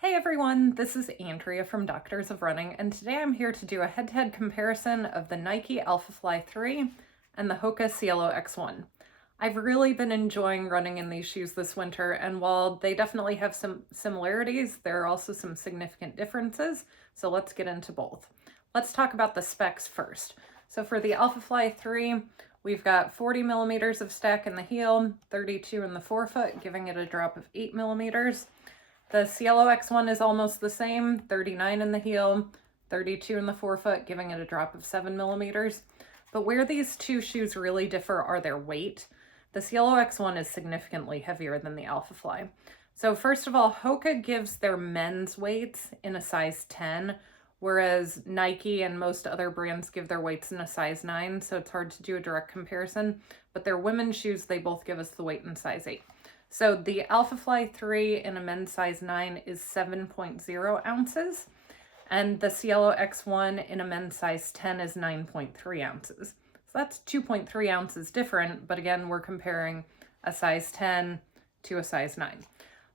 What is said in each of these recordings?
Hey everyone, this is Andrea from Doctors of Running, and today I'm here to do a head-to-head comparison of the Nike Alphafly 3 and the HOKA Cielo X1. I've really been enjoying running in these shoes this winter, and while they definitely have some similarities, there are also some significant differences, so let's get into both. Let's talk about the specs first. So for the Alphafly 3, we've got 40 millimeters of stack in the heel, 32 in the forefoot, giving it a drop of 8 millimeters. The Cielo X1 is almost the same, 39 in the heel, 32 in the forefoot, giving it a drop of 7 millimeters. But where these two shoes really differ are their weight. The Cielo X1 is significantly heavier than the Alphafly. So first of all, HOKA gives their men's weights in a size 10, whereas Nike and most other brands give their weights in a size 9, so it's hard to do a direct comparison. But their women's shoes, they both give us the weight in size 8. So the Alphafly 3 in a men's size 9 is 7.0 ounces, and the Cielo X1 in a men's size 10 is 9.3 ounces. So that's 2.3 ounces different, but again, we're comparing a size 10 to a size 9.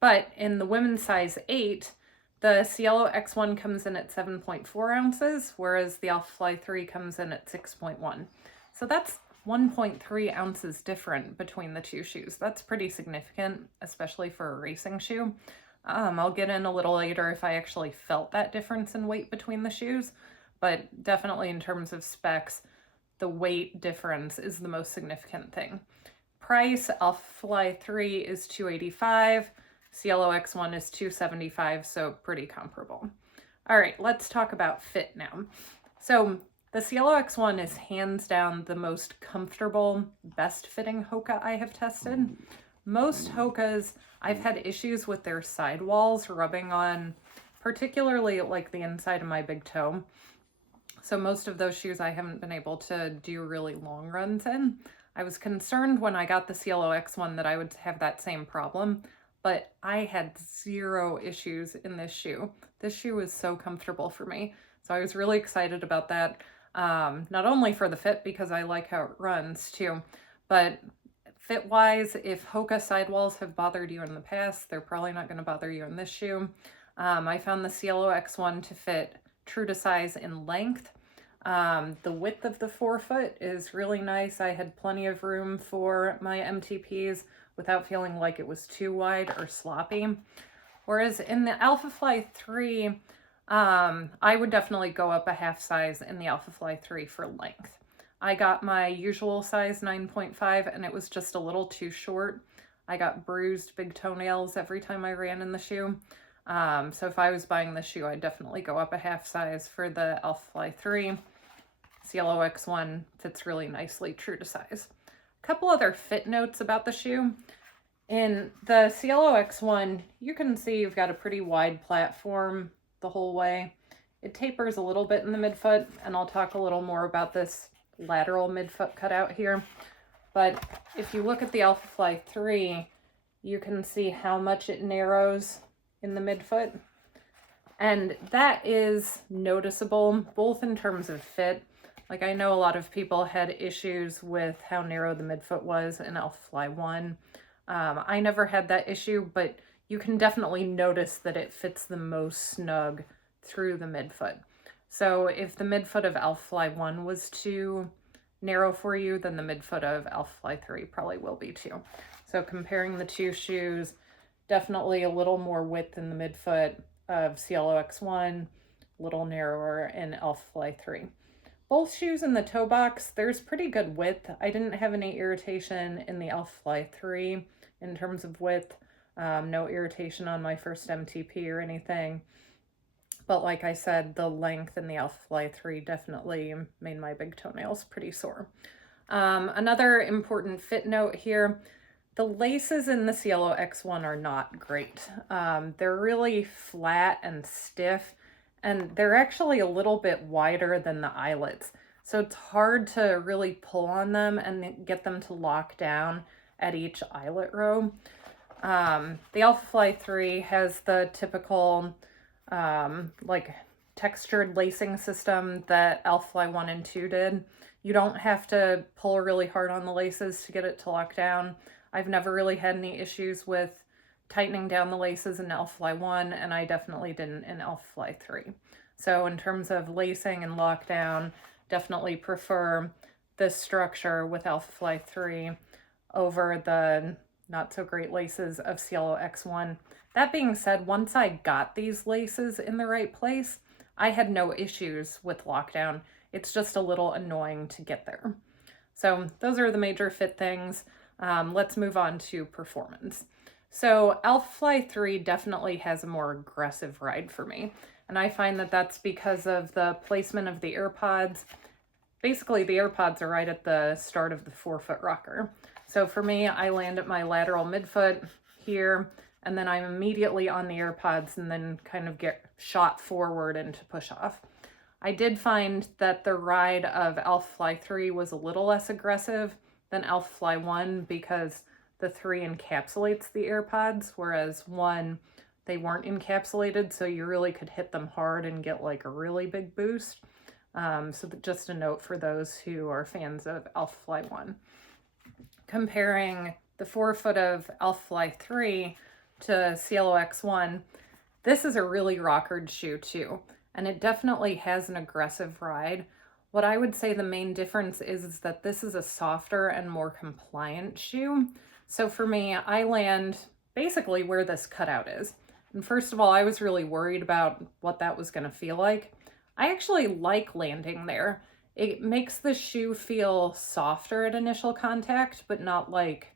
But in the women's size 8, the Cielo X1 comes in at 7.4 ounces, whereas the Alphafly 3 comes in at 6.1. So that's 1.3 ounces different between the two shoes. That's pretty significant, especially for a racing shoe. I'll get in a little later if I actually felt that difference in weight between the shoes, but definitely in terms of specs, the weight difference is the most significant thing. Price, Alphafly 3 is $285, Cielo X1 is $275, so pretty comparable. All right, let's talk about fit now. So the Cielo X1 is hands down the most comfortable, best fitting HOKA I have tested. Most HOKAs, I've had issues with their sidewalls rubbing on, particularly like the inside of my big toe. So most of those shoes I haven't been able to do really long runs in. I was concerned when I got the Cielo X1 that I would have that same problem, but I had zero issues in this shoe. This shoe was so comfortable for me. So I was really excited about that. Not only for the fit, because I like how it runs too, but fit-wise, if HOKA sidewalls have bothered you in the past, they're probably not going to bother you in this shoe. I found the Cielo X1 to fit true to size in length. The width of the forefoot is really nice. I had plenty of room for my MTPs without feeling like it was too wide or sloppy. Whereas in the Alphafly 3, I would definitely go up a half size in the Alphafly 3 for length. I got my usual size 9.5 and it was just a little too short. I got bruised big toenails every time I ran in the shoe. So if I was buying the shoe, I'd definitely go up a half size for the Alphafly 3. Cielo X1 fits really nicely true to size. A couple other fit notes about the shoe. In the Cielo X1, you can see you've got a pretty wide platform the whole way. It tapers a little bit in the midfoot, and I'll talk a little more about this lateral midfoot cutout here. But if you look at the Alphafly 3, you can see how much it narrows in the midfoot. And that is noticeable, both in terms of fit. Like, I know a lot of people had issues with how narrow the midfoot was in Alphafly 1. I never had that issue, but you can definitely notice that it fits the most snug through the midfoot. So if the midfoot of Alphafly 1 was too narrow for you, then the midfoot of Alphafly 3 probably will be too. So comparing the two shoes, definitely a little more width in the midfoot of Cielo X1, a little narrower in Alphafly 3. Both shoes in the toe box, there's pretty good width. I didn't have any irritation in the Alphafly 3 in terms of width. No irritation on my first MTP or anything. But like I said, the length in the Alphafly 3 definitely made my big toenails pretty sore. Another important fit note here, the laces in the Cielo X1 are not great. They're really flat and stiff, and they're actually a little bit wider than the eyelets. So it's hard to really pull on them and get them to lock down at each eyelet row. The Alphafly 3 has the typical like textured lacing system that Alphafly 1 and 2 did. You don't have to pull really hard on the laces to get it to lock down. I've never really had any issues with tightening down the laces in Alphafly 1, and I definitely didn't in Alphafly 3. So in terms of lacing and lockdown, definitely prefer this structure with Alphafly 3 over the not so great laces of Cielo X1. That being said, once I got these laces in the right place, I had no issues with lockdown. It's just a little annoying to get there. So those are the major fit things. Let's move on to performance. So Alphafly 3 definitely has a more aggressive ride for me. And I find that that's because of the placement of the AirPods. Basically, the AirPods are right at the start of the forefoot rocker. So for me, I land at my lateral midfoot here, and then I'm immediately on the AirPods and then kind of get shot forward into push off. I did find that the ride of Alphafly 3 was a little less aggressive than Alphafly 1 because the 3 encapsulates the AirPods, whereas 1, they weren't encapsulated, so you really could hit them hard and get like a really big boost. So just a note for those who are fans of Alphafly 1. Comparing the forefoot of Alphafly 3 to Cielo X1, this is a really rockered shoe too, and it definitely has an aggressive ride. What I would say the main difference is that this is a softer and more compliant shoe. So for me, I land basically where this cutout is. And first of all, I was really worried about what that was going to feel like. I actually like landing there. It makes the shoe feel softer at initial contact, but not like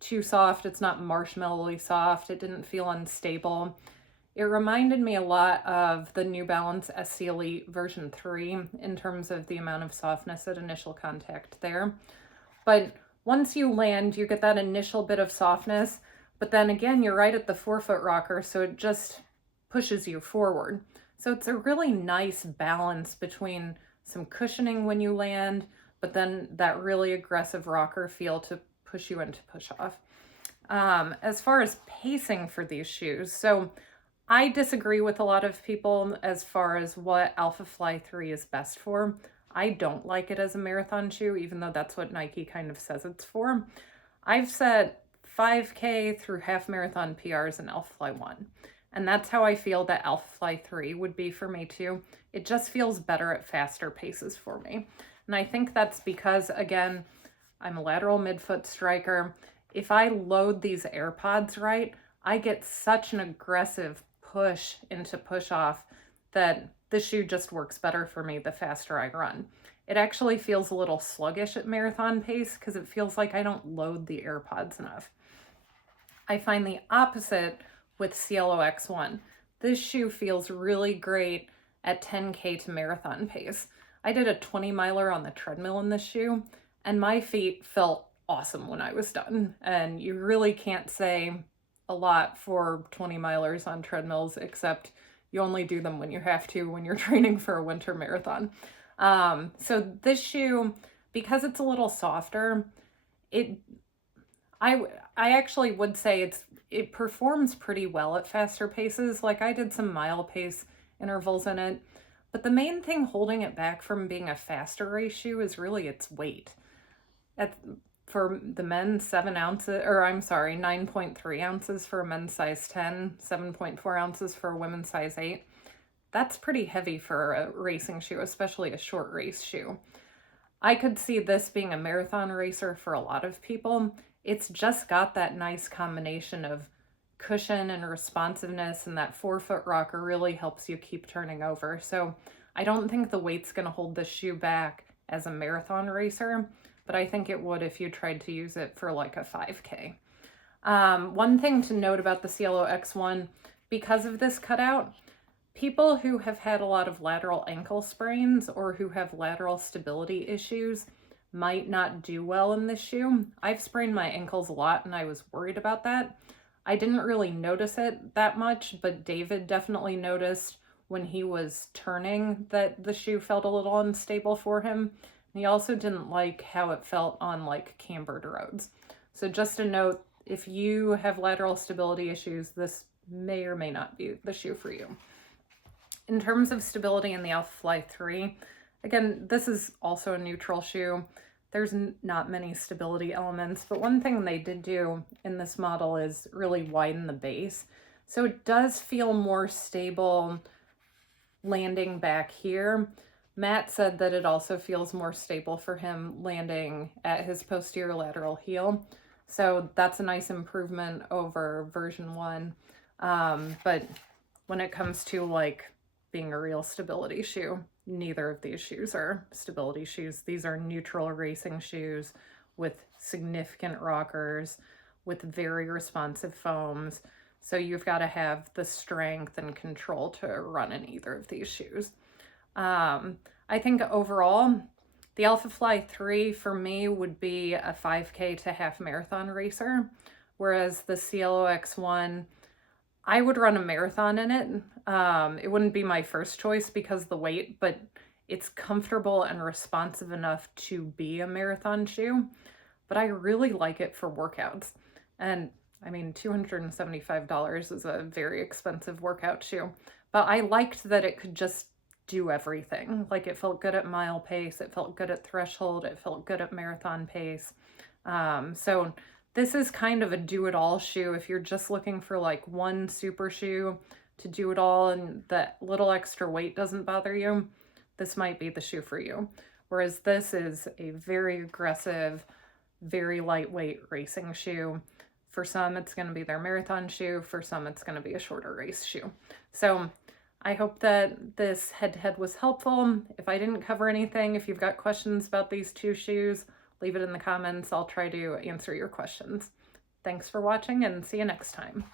too soft. It's not marshmallowy soft. It didn't feel unstable. It reminded me a lot of the New Balance SC Elite version 3 in terms of the amount of softness at initial contact there. But once you land, you get that initial bit of softness, but then again, you're right at the forefoot rocker, so it just pushes you forward. So it's a really nice balance between some cushioning when you land, but then that really aggressive rocker feel to push you into push off. As far as pacing for these shoes, so I disagree with a lot of people as far as what Alphafly 3 is best for. I don't like it as a marathon shoe, even though that's what Nike kind of says it's for. I've set 5K through half marathon PRs in Alphafly 1. And that's how I feel that Alphafly 3 would be for me too. It just feels better at faster paces for me. And I think that's because, again, I'm a lateral midfoot striker. If I load these AirPods right, I get such an aggressive push into push off that the shoe just works better for me the faster I run. It actually feels a little sluggish at marathon pace because it feels like I don't load the AirPods enough. I find the opposite with Cielo X1. This shoe feels really great at 10K to marathon pace. I did a 20 miler on the treadmill in this shoe, and my feet felt awesome when I was done. And you really can't say a lot for 20 milers on treadmills, except you only do them when you have to, when you're training for a winter marathon. So this shoe, because it's a little softer, I actually would say it performs pretty well at faster paces. Like I did some mile pace intervals in it, but the main thing holding it back from being a faster race shoe is really its weight. For the men, 9.3 ounces for a men's size 10, 7.4 ounces for a women's size 8. That's pretty heavy for a racing shoe, especially a short race shoe. I could see this being a marathon racer for a lot of people. It's just got that nice combination of cushion and responsiveness, and that forefoot rocker really helps you keep turning over. So I don't think the weight's going to hold this shoe back as a marathon racer, but I think it would if you tried to use it for like a 5K. One thing to note about the Cielo X1, because of this cutout, people who have had a lot of lateral ankle sprains or who have lateral stability issues might not do well in this shoe. I've sprained my ankles a lot and I was worried about that. I didn't really notice it that much, but David definitely noticed when he was turning that the shoe felt a little unstable for him. And he also didn't like how it felt on like cambered roads. So just a note, if you have lateral stability issues, this may or may not be the shoe for you. In terms of stability in the Alphafly 3, again, this is also a neutral shoe. there's not many stability elements, but one thing they did do in this model is really widen the base. So it does feel more stable landing back here. Matt said that it also feels more stable for him landing at his posterior lateral heel. So that's a nice improvement over version 1. But when it comes to like being a real stability shoe, neither of these shoes are stability shoes. These are neutral racing shoes with significant rockers, with very responsive foams. So you've got to have the strength and control to run in either of these shoes. I think overall, the Alphafly 3 for me would be a 5K to half marathon racer, whereas the Cielo X1, I would run a marathon in it. It wouldn't be my first choice because of the weight, but it's comfortable and responsive enough to be a marathon shoe. But I really like it for workouts. And I mean, $275 is a very expensive workout shoe, but I liked that it could just do everything. Like it felt good at mile pace, it felt good at threshold, it felt good at marathon pace. So this is kind of a do-it-all shoe. If you're just looking for like one super shoe to do it all and that little extra weight doesn't bother you, this might be the shoe for you. Whereas this is a very aggressive, very lightweight racing shoe. For some, it's going to be their marathon shoe. For some, it's going to be a shorter race shoe. So I hope that this head-to-head was helpful. If I didn't cover anything, if you've got questions about these two shoes, leave it in the comments. I'll try to answer your questions. Thanks for watching and see you next time.